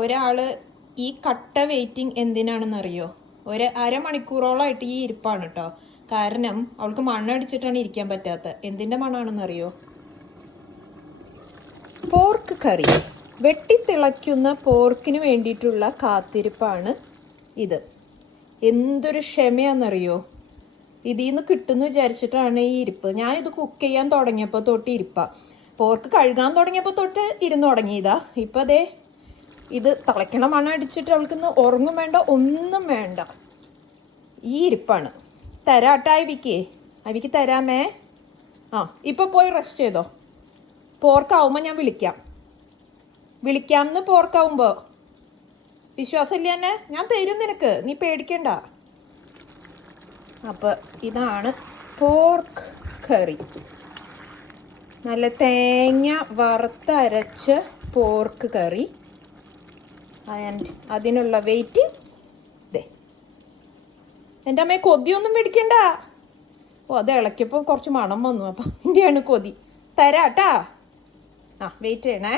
ഒരാൾ ഈ കട്ട വെയിറ്റിംഗ് എന്തിനാണെന്നറിയോ? ഒരു അരമണിക്കൂറോളമായിട്ട് ഈ ഇരിപ്പാണ് കേട്ടോ. കാരണം അവൾക്ക് മണ്ണടിച്ചിട്ടാണ് ഇരിക്കാൻ പറ്റാത്ത. എന്തിൻ്റെ മണ്ണാണെന്നറിയോ? പോർക്ക് കറി, വെട്ടിത്തിളയ്ക്കുന്ന പോർക്കിന് വേണ്ടിയിട്ടുള്ള കാത്തിരിപ്പാണ് ഇത്. എന്തൊരു ക്ഷമയാണെന്നറിയോ? ഇതിൽ നിന്ന് കിട്ടുമെന്ന് വിചാരിച്ചിട്ടാണ് ഈ ഇരിപ്പ്. ഞാനിത് കുക്ക് ചെയ്യാൻ തുടങ്ങിയപ്പോൾ തൊട്ട് ഇരിപ്പാണ്. പോർക്ക് കഴുകാൻ തുടങ്ങിയപ്പോൾ തൊട്ട് ഇരുന്ന് തുടങ്ങിയതാ. ഇപ്പം അതേ ഇത് തിളയ്ക്കണ മണം അടിച്ചിട്ട് അവൾക്കിന്ന് ഉറങ്ങും വേണ്ട, ഒന്നും വേണ്ട, ഈ ഇരിപ്പാണ്. തരാട്ടാ അവിക്ക് തരാമേ. ഇപ്പം പോയി റെസ്റ്റ് ചെയ്തോ. പോർക്കാവുമ്പോൾ ഞാൻ വിളിക്കാമെന്ന്. പോർക്കാവുമ്പോൾ വിശ്വാസമില്ല തന്നെ, ഞാൻ തരും നിനക്ക്, നീ പേടിക്കണ്ട. അപ്പം ഇതാണ് പോർക്ക് കറി. നല്ല തേങ്ങ വറുത്തരച്ച പോർക്ക് കറി. ആൻഡ് അതിനുള്ള വെയിറ്റിംഗ് ദേ. എൻ്റെ അമ്മയെ കൊതിയൊന്നും പിടിക്കണ്ട. അത് ഇളക്കിയപ്പോൾ കുറച്ച് മണം വന്നു, അപ്പം അതിൻ്റെയാണ് കൊതി. തരാട്ടാ. വെയിറ്റ് ചെയ്യണേ.